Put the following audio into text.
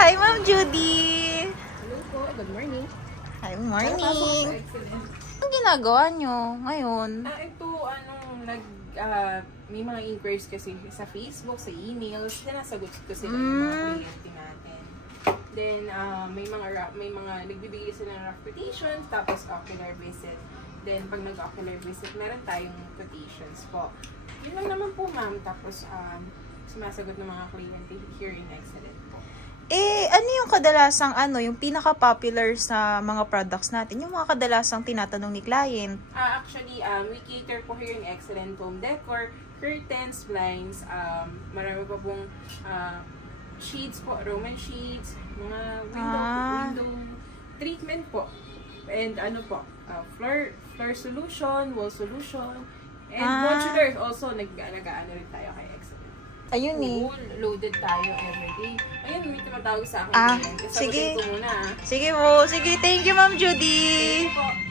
Hi, Ma'am Judy! Hello po, good morning. Hi, morning! Anong ginagawa nyo ngayon? Ito, may mga inquiries kasi sa Facebook, sa emails, sinasagot ko sila yung mga client natin. Then, may mga nagbibigay sila ng rough quotations, tapos ocular visit. Then, pag nag-ocular visit, meron tayong quotations po. Yun lang naman po, ma'am. Tapos, sumasagot ng mga kliyente, hearing excellent po. Ano yung kadalasang yung pinaka-popular sa mga products natin? Yung mga kadalasang tinatanong ni client? Actually, we cater po hearing excellent home decor, curtains, blinds, marami pa pong sheets po, Roman sheets, mga window treatment po. And floor solution, wall solution, and modular also, nag-ano rin tayo kay excellent. Ayun Loaded tayo everyday. Ayun, may tumatawag sa akin. Sige. Ko muna. Sige po. Sige, thank you, Ma'am Judy. Thank you po.